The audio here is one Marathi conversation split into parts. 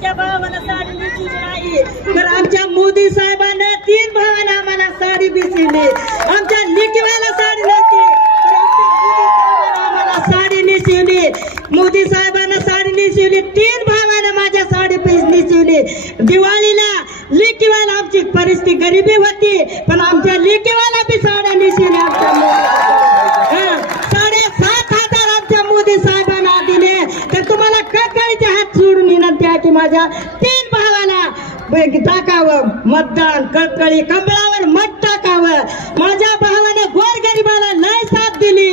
आमच्या भावाला साडी दिसली नाही. तर आमच्या मोदी साहेबांना तीन भावाने आम्हाला साडी दिसली आमच्या लेकीवाला साडी नव्हती. तर आमच्या मोदी साहेबांना आम्हाला साडी निशिवली मोदी साहेबांना साडी निशिवली तीन भावानं माझ्या साडी पैस दिवाळीला लेकीवाला आमची परिस्थिती गरिबी होती पण आमच्या लेकीवाला माझ्या तीन भावाला टाकावं मतदान कळकळी कमळावर मत टाकावं. माझ्या भावाने गोरगरिबाला लय साथ दिली.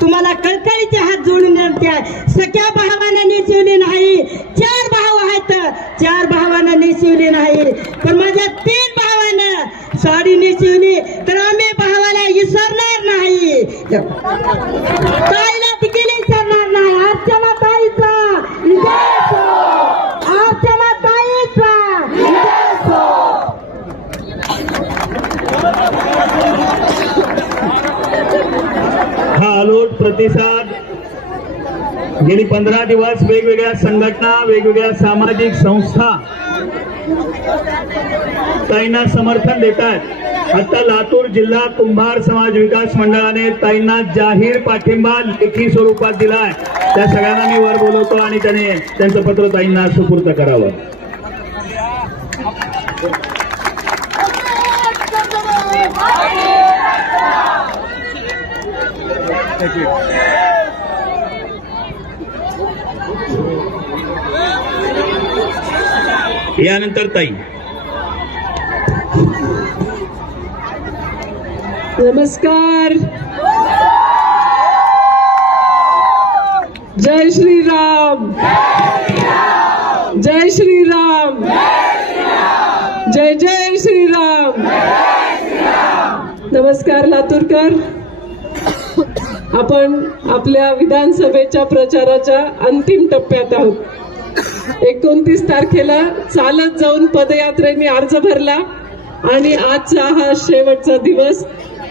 तुम्हाला कळकळीचे हात जोडून विनंती सख्या भावाने नेसवली नाही. चार भाव आहेत. चार भावानं नेसवली नाही. पण माझ्या तीन भावानं साडी निशिवली तर आम्ही भावाला विसरणार नाही. ताईला तिकीट विसरणार नाही? अर्चना ताईचा विजय असो. अर्चना ताईचा विजय असो. हा अलोट प्रतिसाद. गेली पंधरा दिवस वेगवेगळ्या संघटना वेगवेगळ्या सामाजिक संस्था ताईंना समर्थन देत आहेत आता लातूर जिल्हा कुंभार समाज विकास मंडळाने ताईंना जाहीर पाठिंबा लेखी स्वरूपात दिलाय. त्या सगळ्यांना मी वर बोलवतो आणि त्याने त्यांचं पत्र ताईंना सुपूर्त करावं. यानंतर ताई. नमस्कार. जय श्री राम जय श्री राम जय जय श्री राम नमस्कार लातूरकर. आपण आपल्या विधानसभेच्या प्रचाराच्या अंतिम टप्प्यात आहोत. एकोणतीस तारखेला चालत जाऊन पदयात्रेने अर्ज भरला आणि आजचा हा शेवटचा दिवस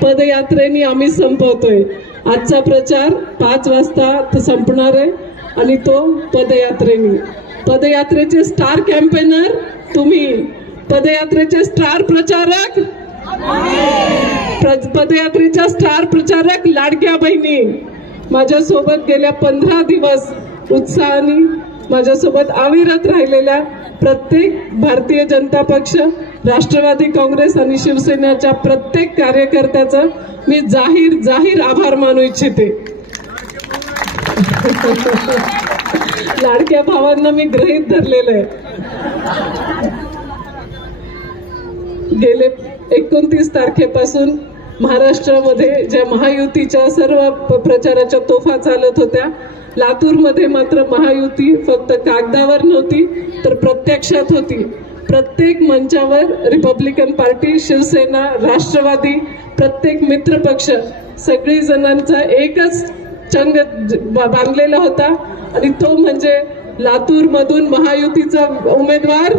पदयात्रेने आम्ही संपवतोय. आजचा प्रचार पाच वाजता संपणार आहे आणि तो पदयात्रेने. पदयात्रेचे स्टार कॅम्पेनर तुम्ही. पदयात्रेचे स्टार प्रचारक? प्र- पदयात्रेच्या स्टार लाडक्या बहिणी माझ्यासोबत गेल्या पंधरा दिवस उत्साहाने माझ्यासोबत अविरत राहिलेल्या प्रत्येक भारतीय जनता पक्ष राष्ट्रवादी काँग्रेस आणि शिवसेनेच्या प्रत्येक कार्यकर्त्याचं मी जाहीर जाहीर आभार मानू इच्छिते. लाडक्या भावांना मी गृहीत धरलेलं आहे. गेले एकोणतीस तारखेपासून महाराष्ट्रामध्ये ज्या महायुतीच्या सर्व प्रचाराच्या तोफा चालत होत्या लातूरमध्ये मात्र महायुती फक्त कागदावर नव्हती तर प्रत्यक्षात होती. प्रत्येक मंचावर रिपब्लिकन पार्टी शिवसेना राष्ट्रवादी प्रत्येक मित्रपक्ष सगळी जणांचा एकच चंग बा- बांधलेला होता. आणि तो म्हणजे लातूरमधून महायुतीचा उमेदवार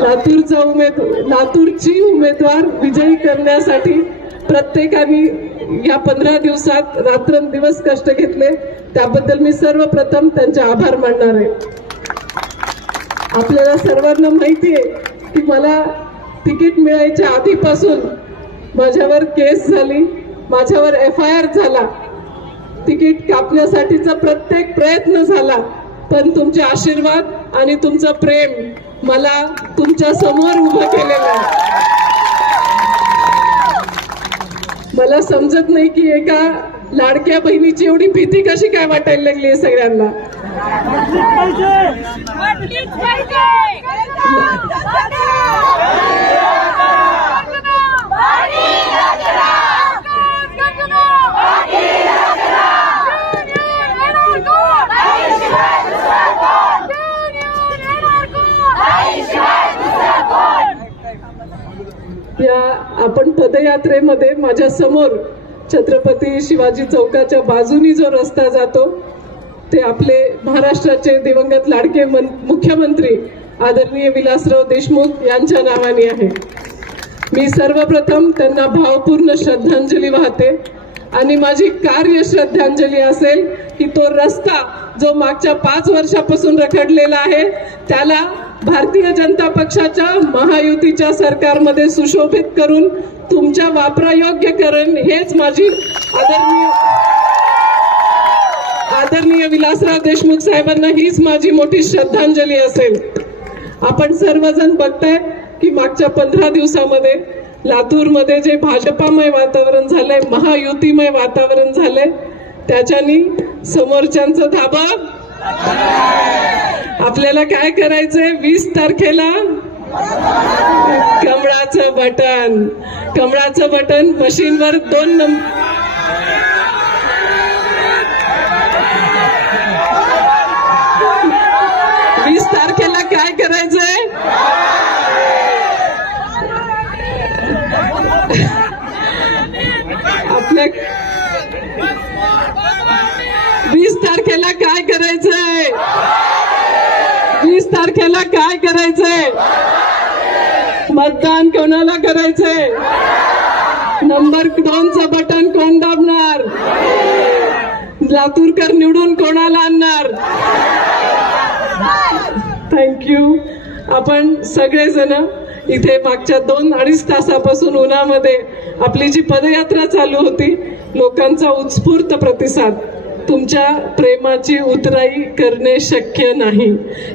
लातूरचा उमेद लातूरची उमेदवार विजयी करण्यासाठी प्रत्येकाने या पंधरा दिवसात रात्रंदिवस कष्ट घेतले. त्याबद्दल मी सर्वप्रथम त्यांचे आभार मानणार आहे. आपल्याला सर्वांना माहिती आहे की मला तिकीट मिळायच्या आधीपासून माझ्यावर केस झाली माझ्यावर एफ आय आर झाला. तिकीट कापण्यासाठीचा प्रत्येक प्रयत्न झाला. पण तुमचे आशीर्वाद आणि तुमचं प्रेम मला तुमच्यासमोर उभं केलेलं आहे. मला समजत नाही की एका लाडक्या बहिणीची एवढी भीती कशी काय वाटायला लागली आहे सगळ्यांना? या आपण पदयात्रेमध्ये माझ्यासमोर छत्रपती शिवाजी चौकाच्या बाजूनी जो रस्ता जातो ते आपले महाराष्ट्राचे दिवंगत लाडके मन- मुख्यमंत्री आदरणीय विलासराव देशमुख यांच्या नावाने आहे. मी सर्वप्रथम त्यांना भावपूर्ण श्रद्धांजली वाहते. आणि माझी कार्य श्रद्धांजली असेल की तो रस्ता जो मागच्या पाच वर्षापासून रखडलेला आहे त्याला भारतीय जनता पक्षाच्या महायुतीच्या सरकारमध्ये सुशोभित करून तुमच्या वापरायोग्य करण हेच माझी आदरणीय आदरणीय विलासराव देशमुख साहेबांना हीच माझी मोठी श्रद्धांजली असेल. आपण सर्वजण बघताय की मागच्या पंधरा दिवसामध्ये लातूरमध्ये जे भाजपामय वातावरण झालंय महायुतीमय वातावरण झालंय त्याच्यानी समोरच्यांचं धाबा. आपल्याला काय करायचंय? वीस तारखेला कमळाचं बटन. कमळाचं बटन मशीनवर दोन नंबर वीस तारखेला काय करायचंय? आपल्या वीस तारखेला काय करायचंय? वीस तारखेला काय करायचंय? मतदान कोणाला करायचंय? नंबर दोनचं बटन कोण दाबणार? लातूरकर निवडून कोणाला आणणार? थँक्यू आपण सगळेजण इथे मागच्या दोन अडीच तासापासून उन्हामध्ये आपली जी पदयात्रा चालू होती लोकांचा उत्स्फूर्त प्रतिसाद तुमच्या प्रेमाची उतराई करणे शक्य नाही.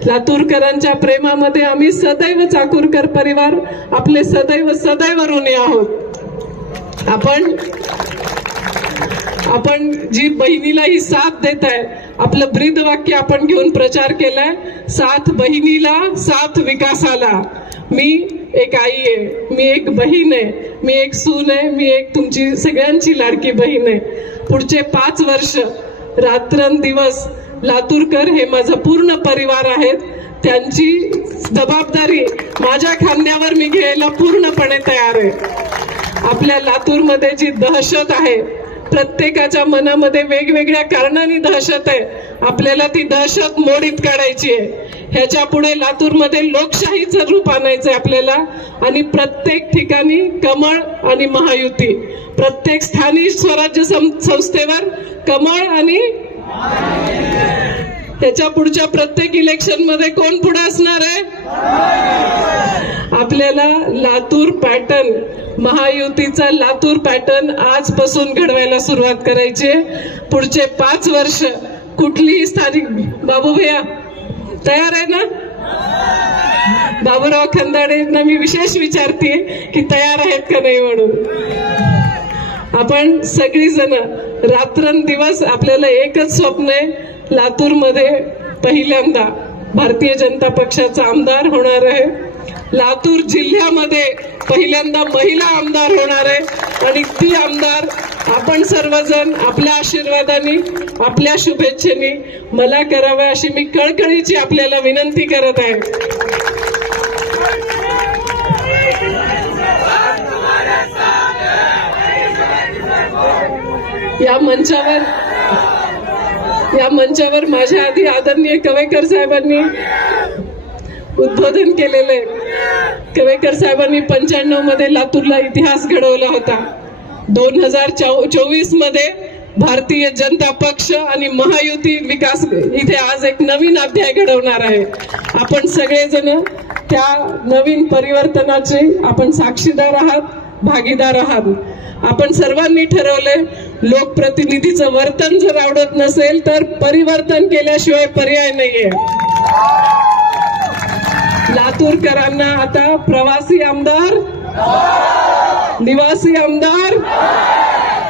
लातूरकरांच्या प्रेमामध्ये आम्ही सदैव चाकूरकर परिवार आपले सदैव सदैव ऋणी आहोत. आपण आपण जी बहिणीला ही साथ देत आहे आपलं ब्रीद वाक्य आपण घेऊन प्रचार केलाय साथ बहिणीला साथ विकासाला. मी एक आई आहे मी एक बहीण आहे मी एक सून आहे मी एक तुमची सगळ्यांची लाडकी बहीण आहे. पुढचे पाच वर्ष रात्रंदिवस लातूरकर हे माझं पूर्ण परिवार आहेत. त्यांची जबाबदारी माझ्या खांद्यावर मी घ्यायला पूर्णपणे तयार आहे. आपल्या लातूरमध्ये जी दहशत आहे प्रत्येकाच्या मनामध्ये वेगवेगळ्या कारणांनी दहशत आहे. आपल्याला ती दहशत मोडीत काढायची आहे. ह्याच्या पुढे लातूरमध्ये लोकशाहीचं रूप आणायचं आहे आपल्याला. आणि प्रत्येक ठिकाणी कमळ आणि महायुती. प्रत्येक स्थानिक स्वराज्य सं- संस्थेवर कमळ आणि त्याच्या पुढच्या प्रत्येक इलेक्शनमध्ये कोण पुढे असणार आहे? आपल्याला लातूर पॅटर्न महायुतीचा लातूर पॅटर्न आजपासून घडवायला सुरुवात करायची पुढचे पाच वर्ष कुठलीही स्थानिक बाबू भैया तयार आहे ना? बाबूराव खंदाडेंना मी विशेष विचारते की तयार आहेत का नाही म्हणून. आपण सगळीजण रात्रंदिवस आपल्याला एकच स्वप्न आहे लातूरमध्ये पहिल्यांदा भारतीय जनता पक्षाचा आमदार होणार आहे. लातूर जिल्ह्यामध्ये पहिल्यांदा महिला आमदार होणार आहे. आणि ती आमदार आपण सर्वजण आपल्या आशीर्वादाने आपल्या शुभेच्छेने मला कराव्या अशी मी कळकळीची आपल्याला विनंती करत आहे. या मंचावर या मंचावर माझ्या आधी आदरणीय कवेकर साहेबांनी उद्बोधन केलेले. कवेकर साहेबांनी पंच्याण्णवमध्ये लातूरला इतिहास घडवला होता. दोन हजार चोवीसमध्ये भारतीय जनता पक्ष आणि महायुती विकास इथे आज एक नवीन अध्याय घडवणार आहे. आपण सगळेजण त्या नवीन परिवर्तनाचे आपण साक्षीदार आहात भागीदार आहात. आपण सर्वांनी ठरवले लोकप्रतिनिधीचं वर्तन जर आवडत नसेल तर परिवर्तन केल्याशिवाय पर्याय नाहीये. लातूरकरांना आता प्रवासी आमदार निवासी आमदार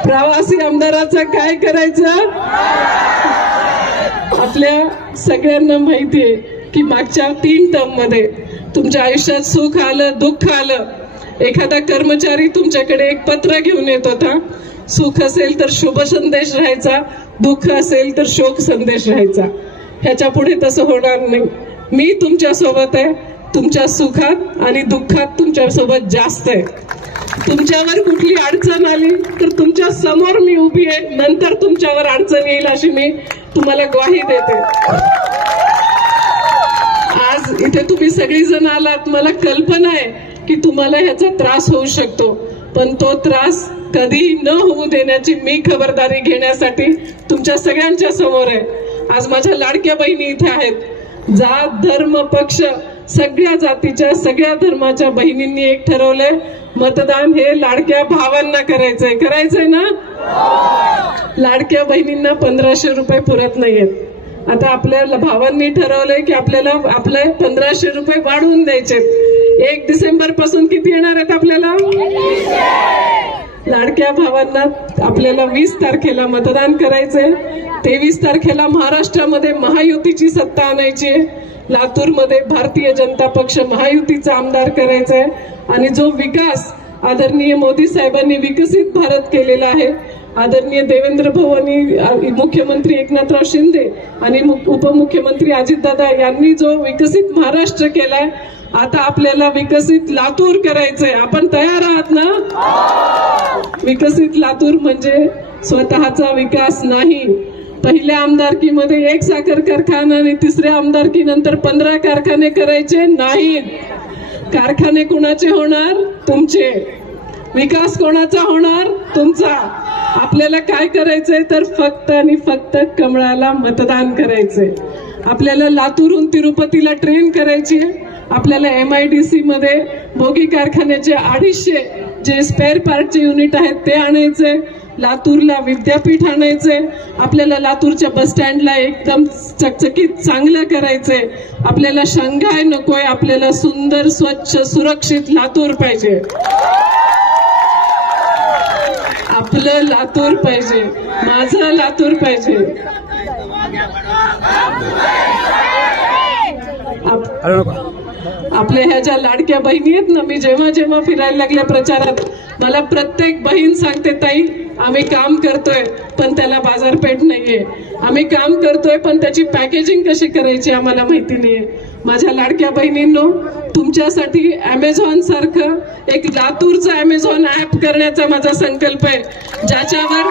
प्रवासी आमदाराचं काय करायचं? आपल्या सगळ्यांना माहिती आहे की मागच्या तीन टर्ममध्ये तुमच्या आयुष्यात सुख आलं दुःख आलं. एखादा कर्मचारी तुमच्याकडे एक पत्र घेऊन येत होता. सुख असेल तर शुभ संदेश राहायचा दुःख असेल तर शोक संदेश राहायचा. ह्याच्या पुढे तसं होणार नाही. मी तुमच्यासोबत आहे तुमच्या सुखात आणि दुःखात तुमच्यासोबत जास्त आहे. तुमच्यावर कुठली अडचण आली तर तुमच्यासमोर मी उभी आहे नंतर तुमच्यावर अडचण येईल अशी मी तुम्हाला ग्वाही देते. आज इथे तुम्ही सगळीजण आलात मला कल्पना आहे की तुम्हाला ह्याचा त्रास होऊ शकतो. पण तो त्रास कधीही न होऊ देण्याची मी खबरदारी घेण्यासाठी तुमच्या सगळ्यांच्या समोर आहे. आज माझ्या लाडक्या बहिणी इथे आहेत. जात धर्म पक्ष सगळ्या जातीच्या सगळ्या धर्माच्या बहिणींनी एक ठरवलंय. मतदान हे लाडक्या भावांना करायचंय. करायचंय ना? लाडक्या बहिणींना पंधराशे रुपये पुरत नाहीयेत. आता आपल्या भावांनी ठरवलंय की आपल्याला आपले पंधराशे रुपये वाढवून द्यायचे एक डिसेंबरपासून किती येणार आहेत आपल्याला? लाडक्या भावांना आपल्याला वीस तारखेला मतदान करायचंय. तेवीस तारखेला महाराष्ट्रामध्ये महायुतीची सत्ता आणायची आहे. लातूरमध्ये भारतीय जनता पक्ष महायुतीचा आमदार करायचा आहे आणि जो विकास आदरणीय मोदी साहेबांनी विकसित भारत केलेला आहे आदरणीय देवेंद्र भवानी मुख्यमंत्री एकनाथराव शिंदे आणि उपमुख्यमंत्री अजितदादा यांनी जो विकसित महाराष्ट्र केलाय आता आपल्याला विकसित लातूर करायचंय. आपण तयार आहात ना? विकसित लातूर म्हणजे स्वतःचा विकास नाही. पहिल्या आमदारकीमध्ये एक साखर कारखाना आणि तिसऱ्या आमदारकीनंतर पंधरा कारखाने करायचे नाहीत. कारखाने कुणाचे होणार? तुमचे. विकास कोणाचा होणार? तुमचा. आपल्याला काय करायचंय? तर फक्त आणि फक्त कमळाला मतदान करायचंय. आपल्याला लातूरहून तिरुपतीला ट्रेन करायची आहे. आपल्याला एम आय डी सी मध्ये बोगी कारखान्याचे अडीचशे जे स्पेअर पार्टचे युनिट आहेत ते आणायचे लातूरला विद्यापीठ आणायचे आपल्याला लातूरच्या बस स्टँडला एकदम चकचकीत चांगलं करायचंय आपल्याला शंघाय नकोय आपल्याला सुंदर स्वच्छ सुरक्षित लातूर पाहिजे. आपलं लातूर पाहिजे माझं लातूर पाहिजे. आप- आपल्या ह्या ज्या लाडक्या बहिणी आहेत ना मी जेव्हा जेव्हा फिरायला लागल्या प्रचारात मला प्रत्येक बहीण सांगते ताई आम्ही काम करतोय पण त्याला बाजारपेठ नाहीये. आम्ही काम करतोय पण त्याची पॅकेजिंग कशी करायची आम्हाला माहिती नाहीये. माझ्या लाडक्या बहिणींनो तुमच्यासाठी अमेझॉन सारखं एक लातूरचं अमेझॉन ऍप करण्याचा माझा संकल्प आहे. ज्याच्यावर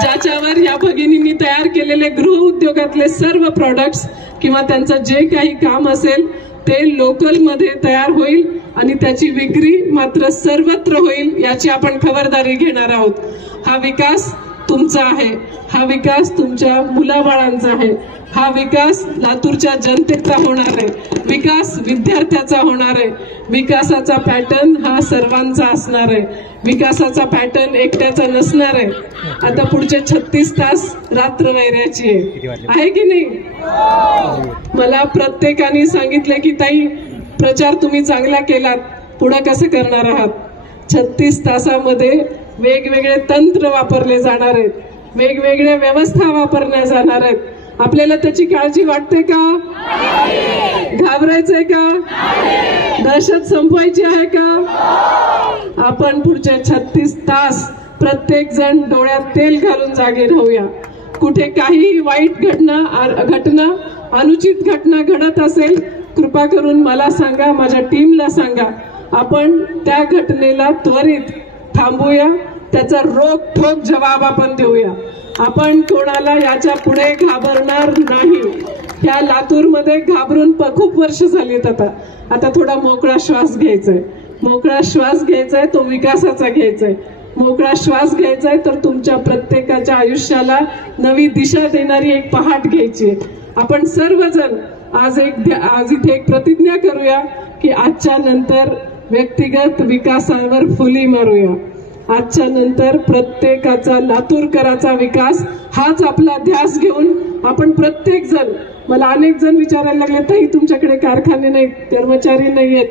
ज्याच्यावर या भगिनींनी तयार केलेले गृह उद्योगातले सर्व प्रॉडक्ट्स किंवा त्यांचं जे काही काम असेल ते लोकलमध्ये तयार होईल आणि त्याची विक्री मात्र सर्वत्र होईल याची आपण खबरदारी घेणार आहोत. हा विकास तुमचा आहे. हा विकास तुमच्या मुलाबाळांचा आहे. हा विकास लातूरच्या जनतेचा होणार आहे. विकास विद्यार्थ्याचा होणार आहे. विकासाचा पॅटर्न हा सर्वांचा असणार आहे. विकासाचा पॅटर्न एकट्याचा नसणार आहे. आता पुढचे छत्तीस तास रात्र वैऱ्याची आहे. आहे की नाही? मला प्रत्येकाने सांगितलं की ताई प्रचार तुम्ही चांगला केलात. पुढं कसं करणार आहात? छत्तीस तासामध्ये वेगवेगळे तंत्र वापरले जाणार आहेत. वेगवेगळ्या व्यवस्था वापरल्या जाणार आहेत. आपल्याला त्याची काळजी वाटते का? घाबरायचंय का? दहशत संपवायची आहे का? आपण पुढचे छत्तीस तास प्रत्येक जण डोळ्यात तेल घालून जागे राहूया. कुठे काही वाईट घटना घटना अनुचित घटना घडत असेल कृपा करून मला सांगा माझ्या टीमला सांगा. आपण त्या घटनेला त्वरित थांबूया. त्याचा रोख ठोक जवाब आपण देऊया. आपण कोणाला याच्यापुढे घाबरणार नाही. ह्या लातूरमध्ये घाबरून प- खूप वर्ष झालीत आता. आता थोडा मोकळा श्वास घ्यायचाय. मोकळा श्वास घ्यायचाय तो विकासाचा घ्यायचाय. मोकळा श्वास घ्यायचाय तर तुमच्या प्रत्येकाच्या आयुष्याला नवी दिशा देणारी एक पहाट घ्यायची आहे. आपण सर्वजण आज एक आज इथे एक प्रतिज्ञा करूया की आजच्या नंतर व्यक्तिगत विकासावर फुली मारूया. आजच्या नंतर प्रत्येकाचा लातूरकराचा विकास हाच आपला ध्यास घेऊन आपण प्रत्येक जण मला अनेक जण विचारायला लागले ताई तुमच्याकडे कारखाने नाहीत कर्मचारी नाहीयेत.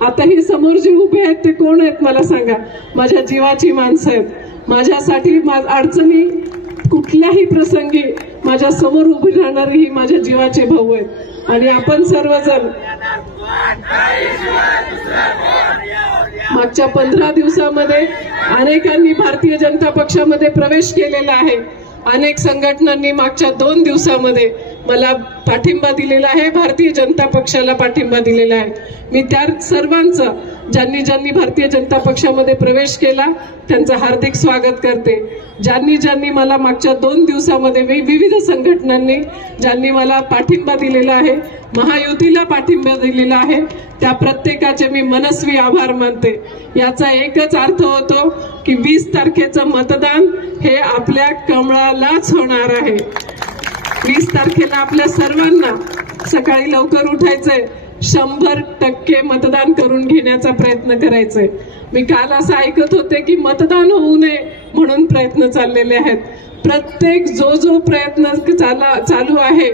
आता हे समोर जे उभे आहेत ते कोण आहेत मला सांगा. माझ्या जीवाची माणसं आहेत. माझ्यासाठी मा- अडचणी कुठल्याही प्रसंगी माझ्यासमोर उभी राहणारी ही माझ्या जीवाचे भाऊ आहेत. आणि आपण सर्वजण मागच्या पंधरा दिवसामध्ये अनेकांनी भारतीय जनता पक्षामध्ये प्रवेश केलेला आहे. अनेक संघटनांनी मागच्या दोन दिवसामध्ये मला पाठिंबा दिलेला आहे भारतीय जनता पक्षाला पाठिंबा दिलेला आहे. मी त्या सर्वांचं ज्यांनी ज्यांनी भारतीय जनता पक्षामध्ये प्रवेश केला त्यांचं हार्दिक स्वागत करते. ज्यांनी ज्यांनी मला मागच्या दोन दिवसामध्ये विविध संघटनांनी ज्यांनी मला पाठिंबा दिलेला आहे महायुतीला पाठिंबा दिलेला आहे त्या प्रत्येकाचे मी मनस्वी आभार मानते. याचा एकच अर्थ होतो की वीस तारखेचं मतदान हे आपल्या कमळालाच होणार आहे. वीस तारखेला आपल्या सर्वांना सकाळी लवकर उठायचंय. शंभर टक्के मतदान करून घेण्याचा प्रयत्न करायचंय. मी काल असं ऐकत होते की मतदान होऊ नये म्हणून प्रयत्न चाललेले आहेत. प्रत्येक जो जो प्रयत्न चाला चालू आहे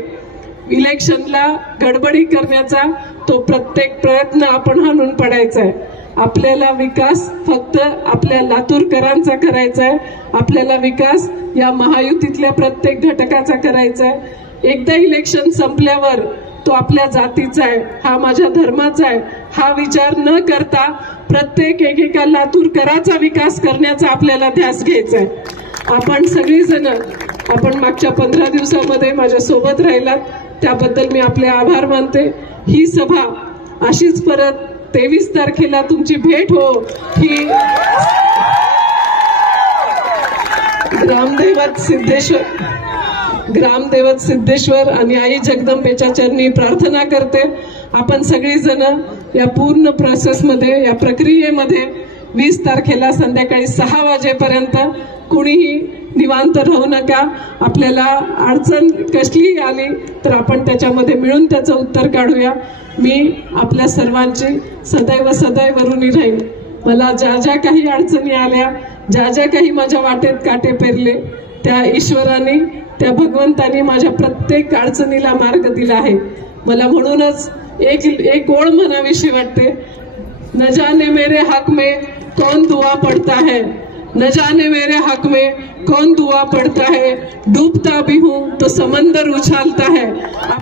इलेक्शनला गडबडी करण्याचा तो प्रत्येक प्रयत्न आपण हाणून पडायचा आहे आपल्याला विकास फक्त आपल्या लातूरकरांचा करायचा आहे आपल्याला विकास या महायुतीतल्या प्रत्येक घटकाचा करायचा आहे एकदा इलेक्शन संपल्यावर तो आपल्या जातीचा आहे हा माझ्या धर्माचा आहे. हा विचार न करता प्रत्येक एकेका लातूरकराचा विकास करण्याचा आपल्याला ध्यास घ्यायचा आहे आपण सगळीजण आपण मागच्या पंधरा दिवसामध्ये माझ्यासोबत राहिलात त्याबद्दल मी आपले आभार मानते. ही सभा अशीच परत तेवीस तारखेला तुमची भेट हो ही ग्रामदैवत सिद्धेश्वर ग्रामदैवत सिद्धेश्वर आणि आई जगदंबेच्या चरणी प्रार्थना करते. आपण सगळीजण या पूर्ण प्रोसेसमध्ये या प्रक्रियेमध्ये वीस तारखेला संध्याकाळी सहा वाजेपर्यंत कुणीही निवांत राहू नका. आपल्याला अडचण कसलीही आली तर आपण त्याच्यामध्ये मिळून त्याचं उत्तर काढूया. मी आपल्या सर्वांची सदैव सदैव ऋणी राहीन. मला ज्या ज्या काही अडचणी आल्या ज्या ज्या काही माझ्या वाटेत काटे पेरले त्या ईश्वराने त्या भगवंतानी माझ्या प्रत्येक अडचणीला मार्ग दिला आहे. मला म्हणूनच एक एक ओळ म्हणावीशी वाटते न जाने मेरे हक में कौन दुआ पड़ता है? न जाने मेरे हक में कौन दुआ पड़ता है? डूबता भी हूँ तो समंदर उछालता है।